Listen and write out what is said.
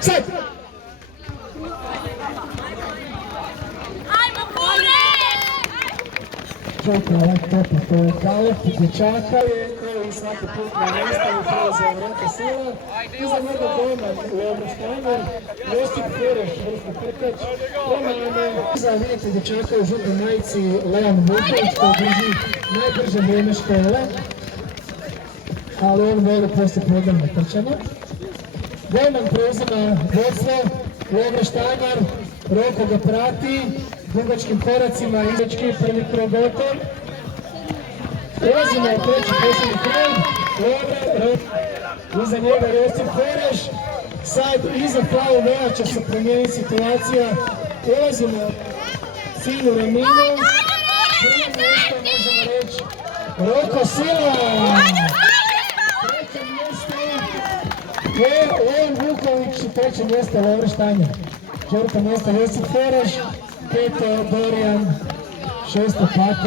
Sad! Čujte ovaj topi, to je kalep dječaka je koji svaki put na nastavu prelaze Roka Sila. Iza njega Dojman Lovro Štanjar, Josip Fereš, vrsta Krkač, Romane. Iza vidite dječaka u žutoj majici Leon Vuković koji drži najbrže vrijeme škole. Ali on voli poslije podnevno trčanje. Dojman preuzima vodstvo, Lovro Štanjar, Roko ga prati, dugačkim koracima izački, prvi krug gotov. Ulazimo u treći posljednji krug, Lovre, iza njega Josip Fereš, sad iza Plavu Vela će se promijeniti situacija. Ulazimo Silju Raminu, prvo mjesto možemo reći Roko Sila. Treće mjesto je Leon Vuković i treće mjesto Lovro Štanjar. Četvrto mjesto Josip Fereš, peto Dorijan, šesto Pato.